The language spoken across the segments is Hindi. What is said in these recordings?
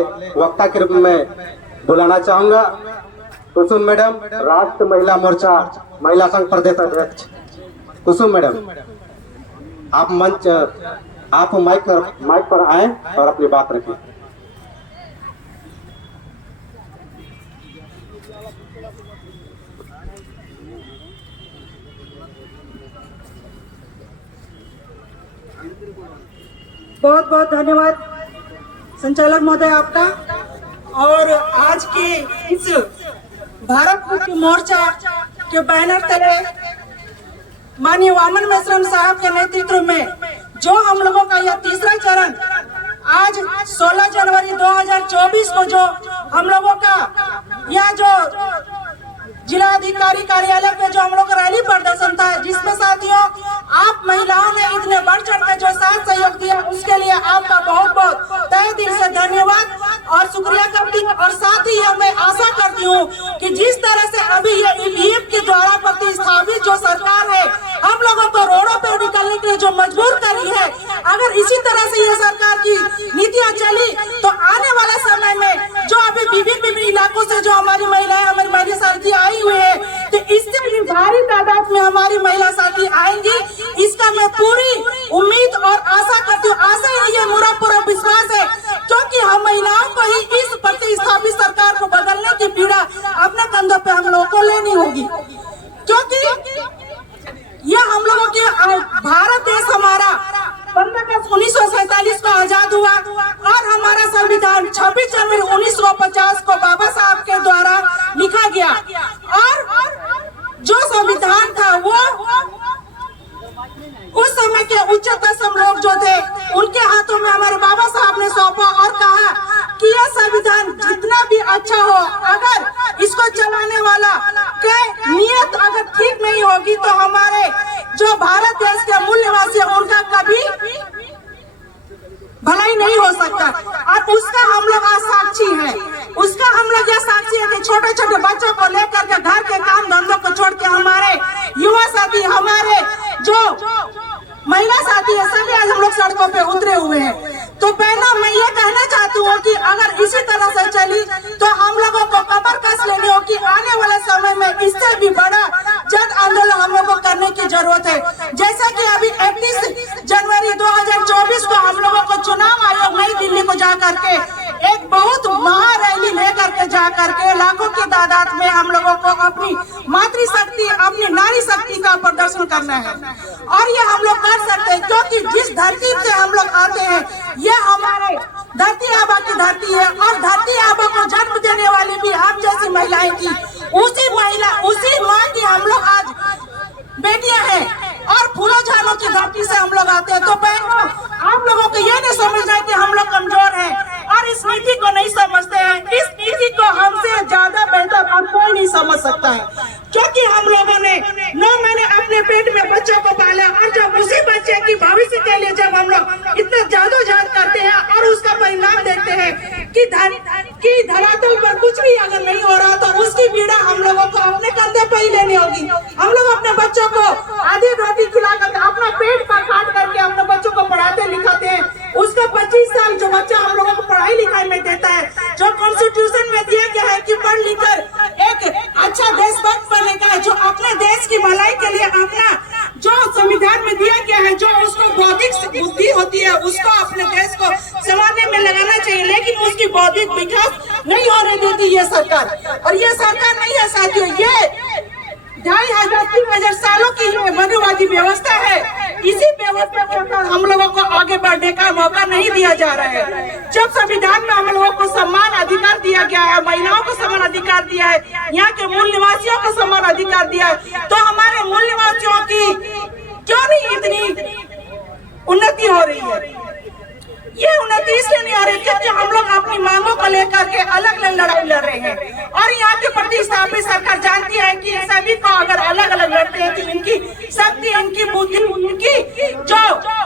अगले वक्ता के रूप में बुलाना चाहूंगा कुसुम मैडम, राष्ट्र महिला मोर्चा महिला संघ प्रदेश अध्यक्ष। कुसुम मैडम, आप माइक पर आए और अपनी बात रखिए। बहुत बहुत धन्यवाद संचालक महोदय आपका। और आज के इस भारत मुक्ति मोर्चा के बैनर तले माननीय वामन मेश्राम साहब के नेतृत्व में जो हम लोगों का यह तीसरा चरण आज 16 जनवरी 2024 को जो हम लोगों का यह जो जिला अधिकारी कार्यालय पे जो हम लोग रैली प्रदर्शन था, जिसमें साथियों आप महिलाओं ने इतने बढ़ चढ़ कर जो साथ सहयोग दिया उसके लिए आपका बहुत बहुत तहे दिल से धन्यवाद और शुक्रिया करती हूँ। और साथ ही मैं आशा करती हूँ कि जिस तरह से अभी ये ईवीएम के द्वारा प्रतिस्थापित जो सरकार है हम लोगों को रोडों पर निकलने के लिए जो मजबूर करी है, अगर इसी तरह से ये सरकार की नीतियाँ चली तो आने वाले समय में जो अभी विभिन्न इलाकों से जो हमारी महिलाएं हमारी महिला साथी आई हुई है, तो इससे भी भारी तादाद में हमारी महिला साथी आएंगी, इसका मैं पूरी उम्मीद और आशा करती हूँ। आशा ही ये मेरा पूरा विश्वास है, क्योंकि हम महिलाओं को ही इस प्रतिस्थापित सरकार को बदलने की पीड़ा अपने कंधों पे हम लोगों को लेनी होगी, क्योंकि यह हम लोगों के भारत देश हमारा 15 अगस्त 1947 को आजाद हुआ और हमारा संविधान 26 जनवरी 1950 को बाबा साहब के द्वारा लिखा गया। और जो संविधान था वो उस समय के उच्चतम लोग जो थे उनके हाथों में हमारे बाबा साहब ने सौंपा और कहा कि यह संविधान जितना भी अच्छा हो, अगर इसको चलाने वाला के नियत अगर ठीक नहीं होगी तो हमारे जो भारत देश के मूल निवासी है उनका कभी भलाई नहीं हो सकता। और उसका हम लोग आज साक्षी है, उसका हम लोग यह साक्षी है कि छोटे छोटे बच्चों को लेकर के घर के काम धंधों को छोड़ के हमारे युवा साथी हमारे जो महिला साथी है सभी आज हम लोग सड़कों पे उतरे हुए हैं। तो बहनों मैं ये कहना चाहती हूँ कि अगर इसी तरह से चली तो हम लोगों को कमर कस लेनी होगी। आने वाले समय में इससे भी बड़ा जन आंदोलन हम लोगों को करने की जरूरत है। जैसा कि अभी 31 जनवरी 2024 को हम लोगों को चुनाव आयोग नई दिल्ली को जा करके एक बहुत महा रैली लेकर के जा करके लाखों की तादाद में हम लोगों को अपनी मातृशक्ति अपनी नारी शक्ति का प्रदर्शन करना है। और ये हम लोग कर सकते हैं, क्योंकि जिस धरती से हम लोग आते हैं ये हमारे धरती आबा की धरती है और धरती आबा को जन्म देने वाली भी हम जैसी महिलाएं थी। उसी माँ की हम लोग आज बेटियां हैं और फूलों झालों की धरती से हम लोग आते हैं। तो बहनों आप लोगों को ये नहीं समझना है कि हम लोग कमजोर हैं और इस नीति को नहीं समझते हैं। इस नीति को हमसे ज्यादा बेहतर और कोई नहीं समझ सकता है, क्योंकि हम लोगों ने 9 महीने अपने पेट में बच्चों को पाला और जब उसी बच्चे की भविष्य के लिए जब हम लोग इतना जादोजहद करते हैं और उसका परिणाम देखते हैं कि धरातल पर कुछ भी अगर नहीं हो रहा तो उसकी पीड़ा हम लोगों को अपने कंधे पर ही लेनी होगी। हम लोग अपने बच्चों को आधी रोटी खिलाकर अपना पेट पर काट करके अपने बच्चों को पढ़ाते लिखाते हैं। उसका 25 साल जो बच्चा हम लोगों को पढ़ाई लिखाई में देता है, जो कॉन्स्टिट्यूशन में दिया गया है कि पढ़ लिख कर एक अच्छा देशभक्त बनेगा, जो अपने देश की भलाई के लिए अपना जो संविधान में दिया गया है, जो उसको बौद्धिक बुद्धि होती है उसको अपने देश को संवारने में लगाना चाहिए, लेकिन उसकी बौद्धिक विकास नहीं होने देती ये सरकार। और ये सरकार नहीं है साथियों, ये 2500-3000 सालों की ये मनुवादी व्यवस्था है। इसी व्यवस्था के अंदर हम लोगों को आगे बढ़ने का मौका नहीं दिया जा रहा है। जब संविधान में हम लोगों को समान अधिकार दिया गया है, महिलाओं को समान अधिकार दिया है, यहाँ के मूल निवासियों को समान अधिकार दिया है, तो हमारे मूल निवासियों की क्यों नहीं इतनी उन्नति हो रही है? ये उन्नति इसलिए नहीं हो रही क्योंकि हम लोग अपनी मांगों को लेकर के अलग अलग लड़ाई लड़ रहे हैं। और यहाँ की प्रतिस्थापित सरकार जानती है कि सभी को अगर अलग अलग लड़ते हैं तो इनकी शक्ति, इनकी बुद्धि, इनकी जो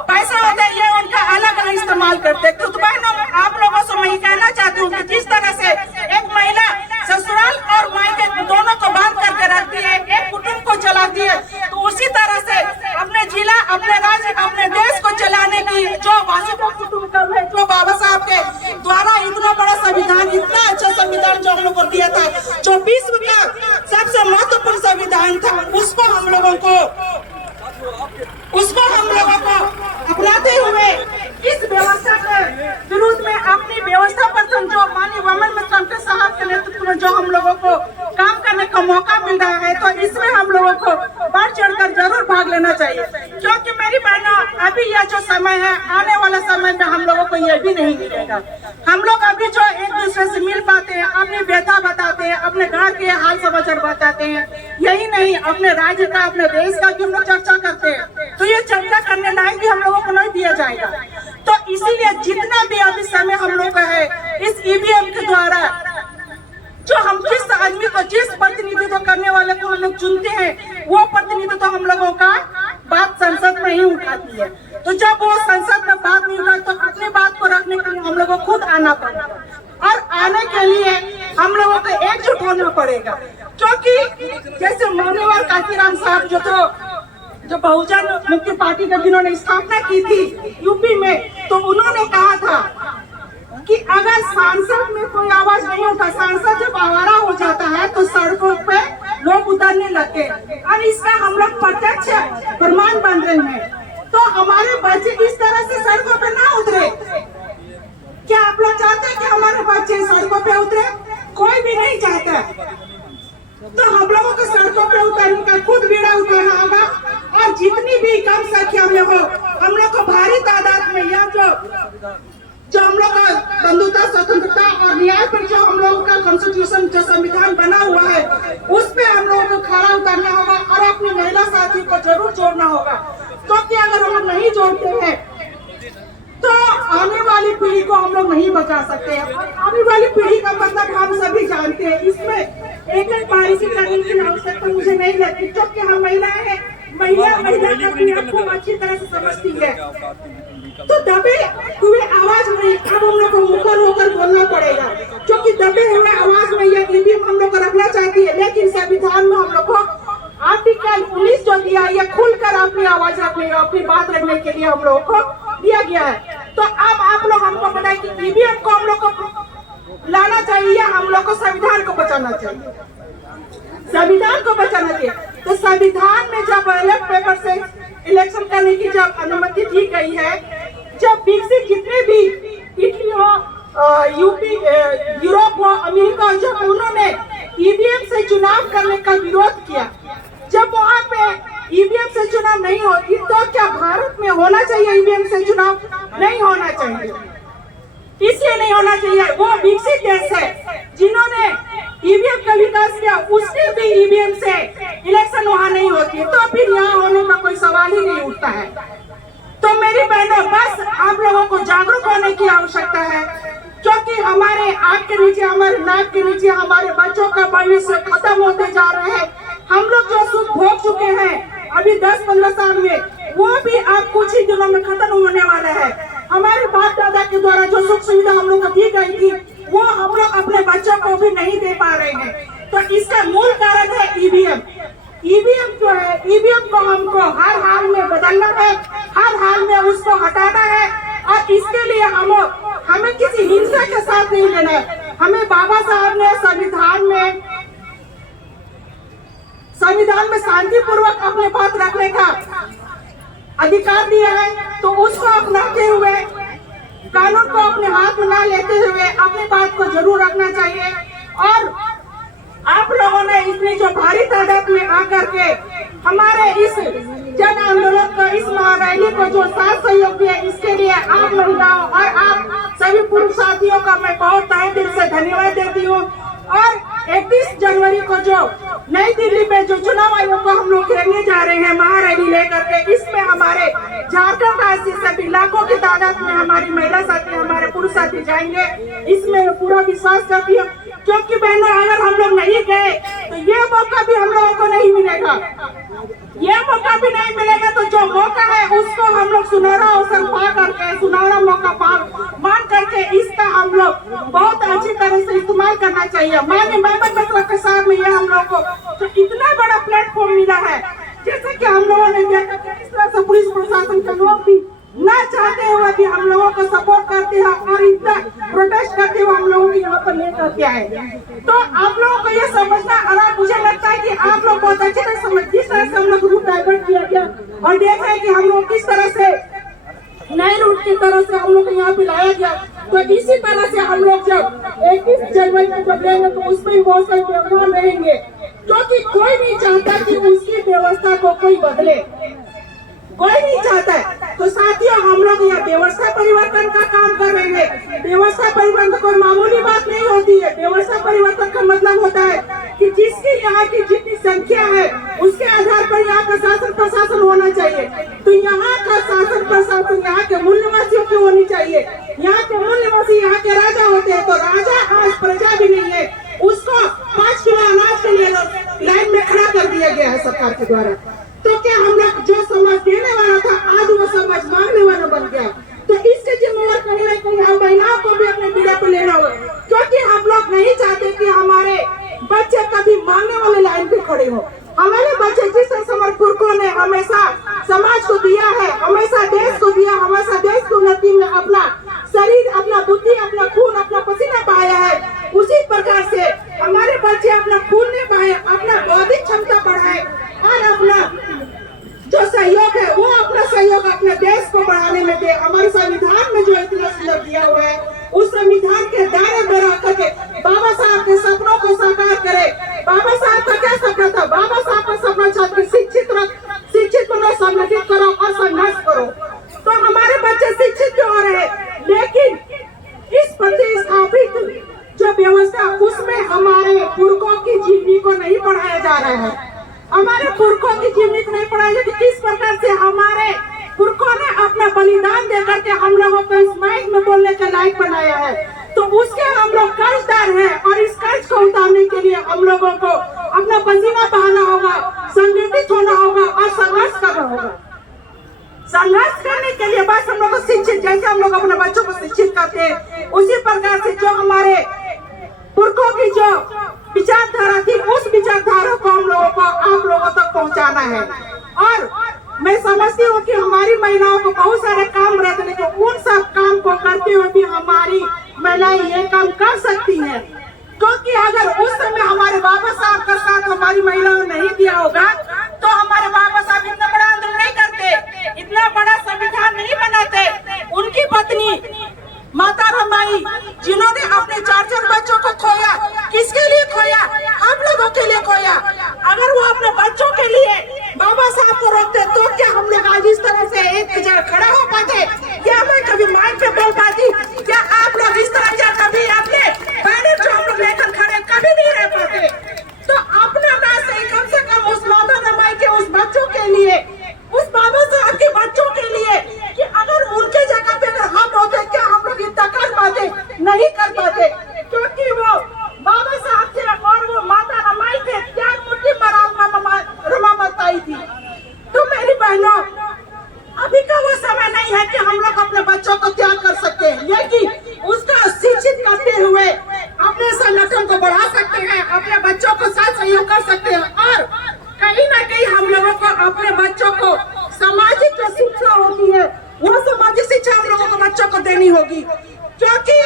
पैसा होता है ये उनका अलग अलग इस्तेमाल करते हैं। तो बहनों आप लोगों से मैं कहना चाहती हूँ कि जिस तरह से एक महिला ससुराल और मायके दोनों को बांध करके रखती है, एक कुटुंब को चलाती है, तो उसी तरह से अपने जिला, अपने राज्य, अपने देश को चलाने की जो वासिका कुटुंब है, जो बाबा साहब के द्वारा जो हम लोग को दिया था, जो विश्व का सबसे महत्वपूर्ण संविधान था, उसको हम लोगों को अपनाते हुए इस व्यवस्था के विरुद्ध में अपनी व्यवस्था पर जो माननीय वमन मित्र साहब के नेतृत्व में जो हम लोगों को काम करने का मौका मिल रहा है, तो इसमें हम लोगों को बढ़ चढ़कर जरूर भाग लेना चाहिए। क्योंकि मेरी बहनों, अभी यह जो समय है, आने वाला समय में हम लोगों को यह भी नहीं मिलेगा। हम लोग अभी जो एक दूसरे से मिल पाते हैं, अपनी व्यथा बताते हैं, अपने घर के हाल समाचार बताते हैं, यही नहीं अपने राज्य का, अपने देश का भी हम लोग चर्चा करते हैं, तो ये चर्चा करने लायक भी हम लोगों को नहीं दिया जाएगा। तो इसीलिए जितना भी अभी समय हम लोग का है, इस ईवीएम के द्वारा जो हम जिस आदमी को, जिस प्रतिनिधित्व करने वाले को हम लोग चुनते हैं, वो प्रतिनिधित्व तो हम लोगों का बात संसद में ही उठाती है। तो जब वो संसद में बात नहीं उठाती, तो अपनी बात को रखने के लिए हम लोगों को खुद आना पड़ेगा, और आने के लिए हम लोगों को एकजुट होना पड़ेगा। क्योंकि जैसे मान्यवर कांशीराम साहब जो बहुजन मुक्ति पार्टी का जिन्होंने स्थापना की थी यूपी में, तो उन्होंने कहा था कि अगर सांसद में कोई आवाज नहीं उठा, सांसद जब आवारा हो जाता है, तो सड़कों पे लोग उतरने लगते हैं, और इसका हम लोग प्रत्यक्ष प्रमाण बन रहे हैं। तो हमारे बच्चे इस तरह से सड़कों पे ना उतरे। क्या आप लोग चाहते हैं कि हमारे बच्चे सड़कों पे उतरे? कोई भी नहीं चाहता। तो हम लोगों को सड़कों पे उतरने का खुद बीड़ा उठाना होगा, और जितनी भी कम संख्या में हो, हम लोग को भारी तादाद में यह जो हम लोग का बंधुता, स्वतंत्रता और न्याय पर जो हम लोगों का कॉन्स्टिट्यूशन, जो संविधान बना हुआ है, उस पे हम लोगों को खड़ा उतरना होगा, और अपनी महिला साथी को जरूर जोड़ना होगा। क्योंकि अगर हम नहीं जोड़ते हैं, तो आने वाली पीढ़ी को हम लोग नहीं बचा सकते हैं। आने वाली पीढ़ी का मतलब हम सभी जानते हैं। इसमें एक पॉलिसी करने की आवश्यकता मुझे नहीं लगती, क्योंकि हम महिलाएं हैं। महिला का भी खूब अच्छी तरह से समझती है। तो दबे हुए आवाज में अब हम लोग को मुखर होकर बोलना पड़ेगा, क्योंकि दबे हुए आवाज में यह ईवीएम हम लोग को रखना चाहती है, लेकिन संविधान में हम लोग को आर्टिकल 19 जो दिया, यह खुलकर अपनी आवाज रखने, अपनी बात रखने के लिए हम लोगों को दिया गया है। तो अब आप लोग हमको बताएं कि ईवीएम को हम लोग को लाना चाहिए या हम लोग को संविधान को बचाना चाहिए? संविधान को बचाना चाहिए। तो संविधान में जब बैलेट पेपर से इलेक्शन करने की जब अनुमति दी गई है, जब विकसित जितने भी इटली हो, यूपी, यूरोप हो, अमेरिका हो, जब उन्होंने ईवीएम से चुनाव करने का विरोध किया, जब वहाँ पे ईवीएम से चुनाव नहीं होती, तो क्या भारत में होना चाहिए ईवीएम से चुनाव? नहीं होना चाहिए। इसलिए नहीं होना चाहिए, वो विकसित देश है जिन्होंने ईवीएम का विकास किया, उसने भी ईवीएम से इलेक्शन वहाँ नहीं होती, तो फिर यहाँ होने का कोई सवाल ही नहीं उठता है। तो मेरी बहनों, बस आप लोगों को जागरूक होने की आवश्यकता है, क्योंकि हमारे आँख के नीचे, हमारे नाक के नीचे हमारे बच्चों का भविष्य खत्म होते जा रहे हैं। हम लोग जो सुख भोग चुके हैं अभी 10-15 साल में, वो भी अब कुछ ही दिनों में खत्म होने वाला है। हमारे बाप दादा के द्वारा जो सुख सुविधा हम लोग को दी गई थी, वो हम लोग अपने बच्चों को भी नहीं दे पा रहे हैं। तो इसका मूल कारण है ईवीएम। ईवीएम जो है, ईवीएम को हमको हर हाल में बदलना है, हर हाल में उसको हटाना है, और इसके लिए हमें किसी हिंसा के साथ नहीं लेना है। हमें बाबा साहब ने संविधान में शांतिपूर्वक अपने बात रखने का अधिकार दिया है, तो उसको अपनाते हुए, कानून को अपने हाथ में ना लेते हुए अपनी बात को जरूर रखना चाहिए। और आप लोगों ने इतनी जो भारी तादाद में आकर के हमारे इस जन आंदोलन को, इस महारैली को जो साथ सहयोग दिया, इसके लिए आप महिलाओं और आप सभी पुरुष साथियों का मैं बहुत तहे दिल से धन्यवाद देती हूँ। और 31 जनवरी को जो नई दिल्ली में जो चुनाव आयोग को हम लोग घेरने जा रहे हैं महारैली लेकर के, इसमें हमारे झारखंड राज्य से भी लाखों की तादाद में हमारी महिला साथी, हमारे पुरुष साथी जाएंगे, इसमें पूरा विश्वास करती हूँ। क्योंकि बहनों, अगर हम लोग नहीं गए तो ये मौका भी हम लोगों को नहीं मिलेगा, ये मौका भी नहीं मिलेगा। तो जो मौका है उसको हम लोग सुनहरा अवसर पा करके, सुनहरा मौका मान करके इसका हम लोग बहुत अच्छी तरह से इस्तेमाल करना चाहिए। माननीय मेंबर मित्र साहब में ये हम लोग को तो इतना बड़ा प्लेटफॉर्म मिला है, जैसे कि हम लोगों ने देखा कि इस तरह से पुलिस प्रशासन के लोग भी ना चाहते हुए भी हम लोगों को सपोर्ट करते हैं, और इतना प्रोटेस्ट करते हुए हम लोगों की यहाँ पर को लेकर के आए। तो आप लोगों को ये समझना, और मुझे लगता है कि आप लोग बहुत अच्छी तरह समझ, जिस तरह से हम लोग रूट डाइवर्ट किया गया और देख रहे हैं कि हम लोग किस तरह से नए रूट की तरह से हम लोग को यहाँ पे लाया गया। तो इसी तरह से हम लोग जब 21 जनवरी में जब लेंगे तो उसमें भी बहुत सारे व्यवहार रहेंगे, क्योंकि कोई नहीं चाहता कि उसकी व्यवस्था को कोई बदले, कोई नहीं चाहता है। तो साथियों, हम लोग यहाँ व्यवस्था परिवर्तन का काम कर रहे हैं। व्यवस्था परिवर्तन कोई मामूली बात नहीं होती है। व्यवस्था परिवर्तन का मतलब होता है कि जिसकी यहाँ की जितनी संख्या है उसके आधार पर यहाँ का शासन प्रशासन होना चाहिए। तो यहाँ का शासन प्रशासन यहाँ के मूल निवासियों की होनी चाहिए। यहाँ के मूल निवासी यहाँ के राजा होते हैं, तो राजा आज प्रजा भी नहीं है, उसको 5 किलो अनाज के लिए लाइन में खड़ा कर दिया गया है सरकार के द्वारा। तो क्या हम लोग जो समाज देने वाला था आज वो समाज मांगने वाला बन गया। तो इसके जिम्मेवार कहीं ना कहीं हम महिलाओं को भी अपने पीढ़ी पर लेना होगा, क्योंकि हम लोग नहीं चाहते कि हमारे बच्चे कभी मांगने वाले लाइन पे खड़े हो। हमारे बच्चे जिस हमारे पुरखों ने हमेशा समाज को दिया है, हमेशा देश को दिया, हमेशा देश की उन्नति में अपना शरीर, अपना बुद्धि, अपना खून, अपना पसीना बहाया है, उसी प्रकार से हमारे बच्चे अपना खून नहीं बहाए, अपना बौद्धिक क्षमता बढ़ाए और अपना जो सहयोग है वो अपना सहयोग अपने देश को बढ़ाने में दे। हमारे संविधान में जो इतना सुंदर दिया हुआ है, उस संविधान के दायरे में रह करके बाबा साहब के सपनों को साकार करे। बाबा साहब का क्या सपना था? बाबा साहब का सपना था कि शिक्षित बनो, संगठित करो और संघर्ष करो। तो हमारे बच्चे शिक्षित भी हो रहे हैं, लेकिन इस प्रतिस्थापित जो व्यवस्था उसमें हमारे पुरखों की जीवनी को नहीं पढ़ाया जा रहा है। हमारे पुरखों की जीवनी को नहीं पढ़ाया जाती, किस प्रकार से हमारे पुरखों ने अपना बलिदान देकर के हम लोगों को इस माइक में बोलने के लायक बनाया है। तो उसके हम लोग कर्जदार हैं, और इस कर्ज को उतारने के लिए हम लोगों को अपना पसीना बहाना होगा, संगठित होना होगा और संघर्ष करना होगा। संघर्ष करने के लिए बस हम लोग को शिक्षित, जैसे हम लोग अपने बच्चों को शिक्षित करते हैं, उसी प्रकार से जो हमारे पुरखों की जो विचारधारा थी उस विचारधारा को हम लोगों को आप लोगों तक पहुंचाना है। और मैं समझती हूँ कि हमारी महिलाओं को बहुत सारे काम रहते हैं, लेकिन उन सब काम को करते हुए भी हमारी महिलाएं ये काम कर सकती हैं, क्योंकि अगर उस समय हमारे बाबा साहब का साथ हमारी महिलाओं ने नहीं दिया होगा तो हमारे बाबा साहब इतना बड़ा आंदोलन नहीं करते, इतना बड़ा संविधान नहीं बनाते। उनकी पत्नी माता रमाई, जिन्होंने अपने 4 बच्चों को खोया, किसके लिए खोया? आप लोगों के लिए खोया। अगर वो अपने बच्चों के लिए बाबा साहब को रोकते तो क्या हम लोग आज इस तरह से एक जगह खड़ा हो पाते? क्या मैं कभी माइक पे बोल पाती? क्या आप लोग इस तरह क्या कभी अपने बैनर जो हम लोग लेकर खड़े कभी नहीं रह पाते? तो अपना ना सही, कम से कम उस माता रमाई के उस बच्चों के लिए, उस बाबा साहब के बच्चों के लिए, कि अगर उनके जगह पे अगर हम होते क्या हम लोग इतना कर पाते? नहीं कर पाते, क्योंकि वो बाबा साहब थे और वो माता रमाई थे, त्याग मुट्ठी रमा माताई थी। तो मेरी बहनों, अभी का वो समय नहीं है कि हम लोग अपने बच्चों को त्याग कर सकते हैं, लेकिन उसका शिक्षित करते हुए अपने संगठन को बढ़ा सकते हैं, अपने बच्चों को साथ सहयोग कर सकते हैं। और कहीं ना कहीं हम लोगों को अपने बच्चों को सामाजिक जो शिक्षा होती है वो सामाजिक शिक्षा हम लोगों को बच्चों को देनी होगी, क्योंकि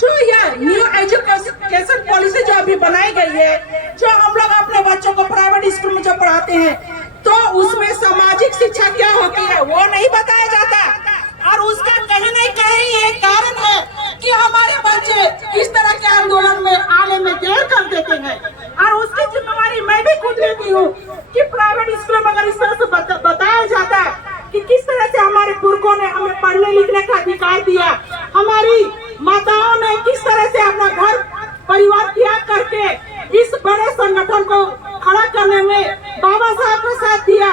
जो यह न्यू एजुकेशन पॉलिसी जो अभी बनाई गई है, जो हम लोग अपने बच्चों को प्राइवेट स्कूल में जो पढ़ाते हैं, तो उसमें सामाजिक शिक्षा क्या होती है वो नहीं बताया जाता। और उसका कहीं न कहीं एक कारण है कि हमारे बच्चे इस तरह के आंदोलन में आने में देर कर देते हैं। और उसकी जिम्मेवारी मैं भी खुद लेती हूँ कि प्राइवेट स्कूल में अगर इस तरह से बताया जाता है कि किस तरह से हमारे पुरखों ने हमें पढ़ने लिखने का अधिकार दिया, हमारी माताओं ने किस तरह से अपना घर परिवार त्याग करके इस बड़े संगठन को खड़ा करने में बाबा साहब का साथ दिया,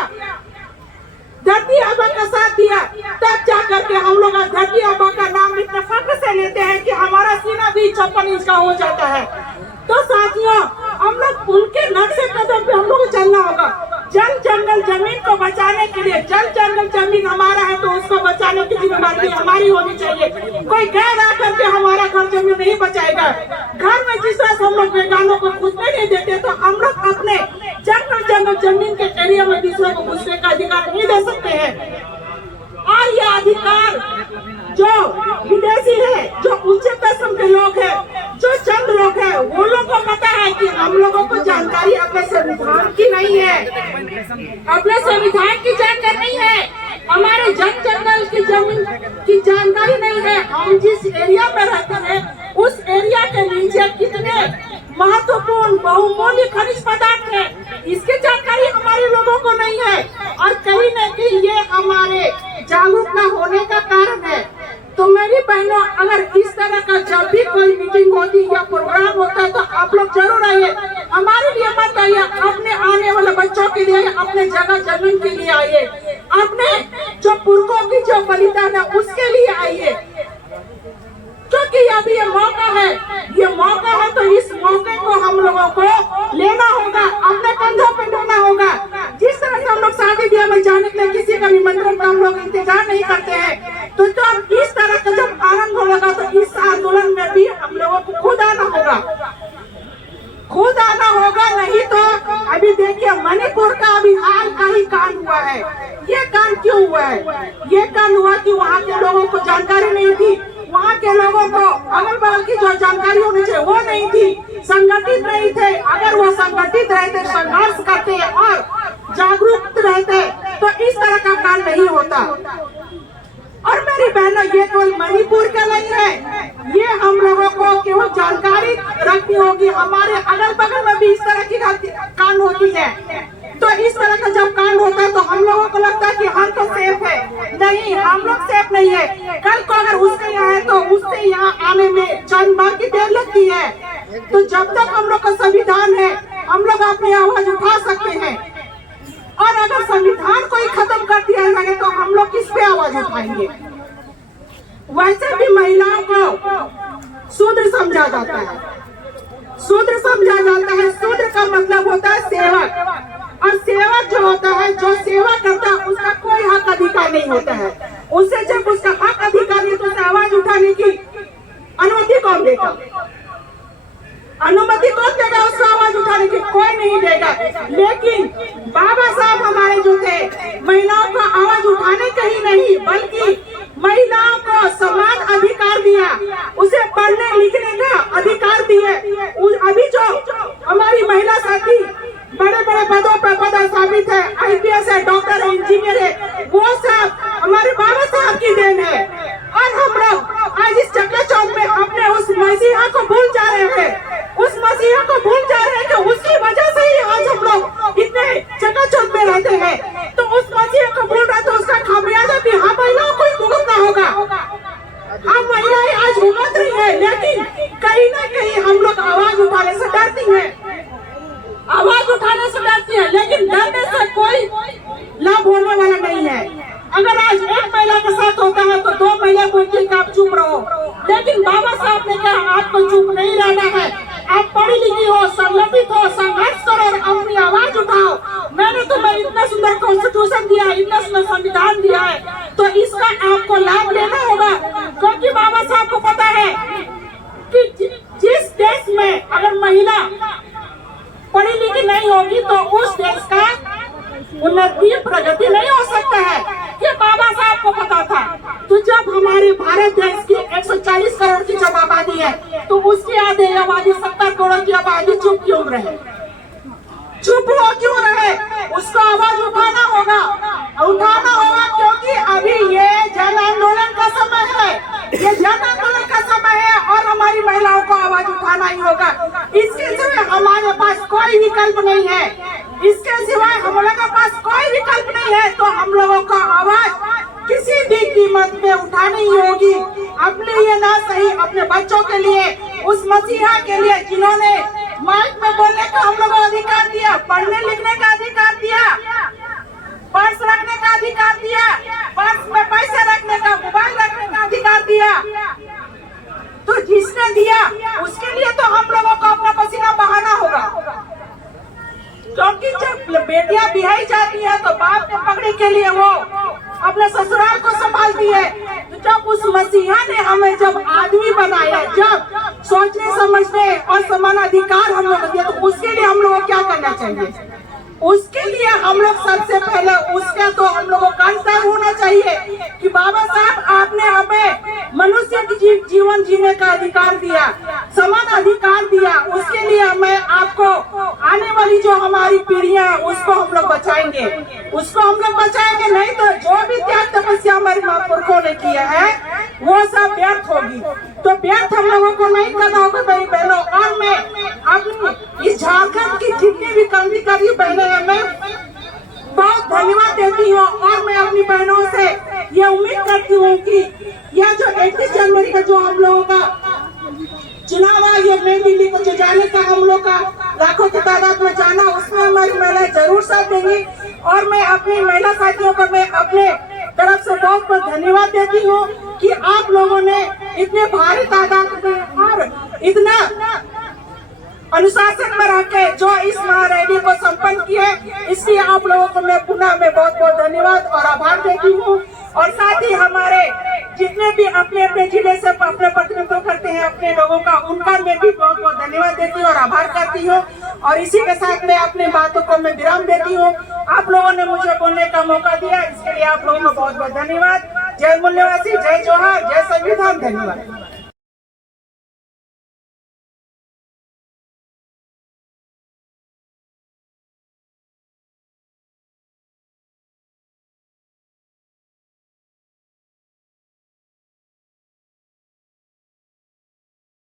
धरती आबा का साथ दिया, तब जा करके हम लोग धरती आबा का नाम इतना फख्र से लेते हैं कि हमारा सीना भी 56 इंच का हो जाता है। तो साथियों, हम लोग उनके नक्शे कदम पे हम लोग को चलना होगा। जल जंगल जमीन को बचाने के लिए, जल जंगल जमीन हमारा है तो उसको बचाने की जिम्मेदारी हमारी होनी चाहिए। कोई गैर आकर के हमारा घर जमीन नहीं बचाएगा। घर में जिस तरह से हम लोग वैज्ञानिकों को घुसने नहीं देते, तो हम लोग अपने जंगल जमीन के एरिया में दूसरे को घुसने का अधिकार नहीं दे सकते हैं। और यह अधिकार जो विदेशी है, जो उच्च किस्म के लोग हैं, जो चंद अपने संविधान की जानकारी नहीं है, हमारे जन जंगल की जमीन की जानकारी नहीं है, हम जिस एरिया में रहते हैं उस एरिया के नीचे कितने महत्वपूर्ण बहुमूल्य खनिज पदार्थ है, इसकी जानकारी हमारे लोगों को नहीं है। और कहीं न कहीं ये हमारे जागरूक न होने का कारण है। तो मेरी बहनों, अगर इस तरह का जब भी कोई मीटिंग होती या प्रोग्राम होता है तो आप लोग जरूर आइए, हमारे लिए मत आइए, अपने आने वाले बच्चों के लिए, अपने जगह जमीन के लिए आइए, अपने जो पुरखों की जो बलिदान है उसके लिए आइए, क्योंकि अभी ये मौका है तो इस मौके को हम लोगों को लेना होगा, अपने कंधों पे ढोना होगा। जिस तरह से हम लोग शादी ब्याह में जाने के लिए किसी का निमंत्रण का हम लोग इंतजार नहीं करते हैं, तो जब इस तरह का जब आरंभ होगा तो इस आंदोलन में भी हम लोगों को खुद आना होगा, नहीं तो अभी देखिए मणिपुर का अभी हाल का ही कांड हुआ है। ये कांड क्यों हुआ है? ये कांड हुआ कि वहाँ के लोगों को जानकारी नहीं थी, वहाँ के लोगों को अगल बगल की जो जानकारी होनी चाहिए वो नहीं थी, संगठित नहीं थे। अगर वो संगठित रहते, संघर्ष करते और जागरूक रहते तो इस तरह का कांड नहीं होता। और मेरी बहनों, ये केवल मणिपुर का नहीं है, ये हम लोगों को केवल जानकारी रखनी होगी। हमारे अगल बगल में भी इस तरह की कांड होती है, तो इस तरह का जब कांड होता है तो हम लोगों को लगता है कि हम तो सेफ है। नहीं, हम लोग सेफ नहीं है। कल को अगर उसके यहाँ है तो उससे यहाँ आने में चंद बार की देर लगती है। तो जब तक हम लोग का संविधान है हम लोग अपनी आवाज उठा सकते हैं, और अगर संविधान को ही खत्म कर दिया जाए तो हम लोग किस पे आवाज उठाएंगे? वैसे भी महिलाओं को शूद्र समझा जाता है, शूद्र का मतलब होता है सेवक, और सेवक जो होता है, जो सेवा करता है उसका कोई हक अधिकार नहीं होता है। उससे जब उसका हक अधिकार नहीं तो उसे आवाज उठाने की अनुमति कौन देगा? उसको आवाज उठाने की कोई नहीं देगा। लेकिन बाबा साहब हमारे जो थे, महिलाओं को आवाज उठाने का ही नहीं बल्कि महिलाओं को समान अधिकार दिया, उसे पढ़ने लिखने का अधिकार दिए। अभी जो हमारी महिला साथी बड़े बड़े पदों पर पदस्थापित है, IPS है, डॉक्टर है, इंजीनियर है, वो सब हमारे बाबा साहब की देन है। और हम लोग आज इस चक्काचौंध में अपने उस मसीहा को भूल जा रहे हैं, उस मसीहा को भूल जा रहे हैं कि उसकी वजह से ही आज हम लोग इतने चक्काचौंध में रहते हैं। तो उस मसीहा को भूल रहे तो उसका खामियाजा भी हम महिलाओं को ही भुगतना होगा। हम महिलाएं आज भुगत रही है, लेकिन कहीं ना कहीं हम लोग आवाज उठाने से डरती है, लेकिन डरने से कोई लाभ होने वाला नहीं है। अगर आज एक महिला के साथ होता है तो 2 महिला बोलती है कि आप चुप रहो, लेकिन बाबा साहब ने कहा आपको चुप नहीं रहना है, आप पढ़ी लिखी हो, संगठित हो, संघर्ष करो और अपनी आवाज उठाओ। मैंने तुम्हें इतना सुंदर कॉन्स्टिट्यूशन दिया है, इतना सुंदर संविधान दिया है, तो इसका आपको लाभ लेना होगा। क्योंकि बाबा साहब को पता है कि जिस देश में अगर महिला पढ़ी लिखी नहीं होगी तो उस देश का उन्नति प्रगति नहीं हो सकता है। ये बाबा साहब को पता था। तो जब हमारे भारत देश की 140 करोड़ की जब आबादी है तो उसकी आधी आबादी 70 करोड़ की आबादी चुप क्यों रहे? उसको आवाज उठाना होगा क्योंकि अभी ये जन आंदोलन का समय है, ये जन आंदोलन का समय है और हमारी महिलाओं को आवाज उठाना ही होगा। इसके सिवाय हमारे पास कोई विकल्प नहीं है, इसके सिवाय हम लोगों के पास कोई विकल्प नहीं है। तो हम लोगों को आवाज किसी भी कीमत पे उठानी ही होगी, अपने लिए ना सही अपने बच्चों के लिए, उस मसीहा के लिए जिन्होंने माइक में बोलने का हम लोगों को अधिकार दिया, पढ़ने लिखने का अधिकार दिया, पर्स रखने का अधिकार दिया, पर्स में पैसे रखने का, मोबाइल रखने का अधिकार दिया। तो जिसने दिया उसके लिए तो हम लोगों को अपना पसीना बहाना होगा। क्योंकि जब बेटियां बिहाई जाती है तो बाप के पकड़े के लिए वो अपने ससुराल को संभालती है। तो जब उस मसीहा ने हमें जब आदमी बनाया, जब सोचने समझने और समान अधिकार हम लोग दिया, तो उसके लिए हम लोग को क्या करना चाहिए? उसके लिए हम लोग सबसे पहले उसका तो हम लोगों का अंतर होना चाहिए कि बाबा साहब आपने हमें मनुष्य की जीवन जीने का अधिकार दिया, समान अधिकार दिया। उसके लिए मैं आपको आने वाली जो हमारी पीढ़ियां उसको हम लोग बचाएंगे, नहीं तो जो भी त्याग तपस्या हमारे महापुरुषों ने किया है वो सब व्यर्थ होगी। तो व्यर्थ हम लोगों को नहीं करना होगा भाई बहनों। और मैं अपनी इस झारखंड की जितनी भी क्रांतिकारी बहनें हैं मैं बहुत धन्यवाद देती हूँ। और मैं अपनी बहनों से ये उम्मीद करती हूँ कि यह जो 31 जनवरी का जो हम लोगों का चुनाव है, ये नई दिल्ली को जो जाने का हम लोग का लाखों की तादाद में जाना, उसमें हमारी महिलाएं जरूर साथ देंगी। और मैं अपनी महिला साथियों को मैं अपने तरफ से बहुत बहुत धन्यवाद देती हूँ कि आप लोगों ने इतने भारी तादाद में और इतना अनुशासन में रह के जो इस महारैली को संपन्न किए, इसलिए आप लोगों को मैं पुनः बहुत बहुत धन्यवाद और आभार देती हूँ। और साथ ही हमारे जितने भी अपने अपने जिले से अपने प्रतिनिधित्व करते हैं अपने लोगों का, उनका मैं भी बहुत बहुत धन्यवाद देती हूँ और आभार करती हूँ। और इसी के साथ मैं अपनी बातों को मैं विराम देती हूँ। आप लोगों ने मुझे बोलने का मौका दिया, इसके लिए आप लोगों को बहुत बहुत धन्यवाद। जय मूल्यवासी, जय जोहार, जय संविधान। धन्यवाद।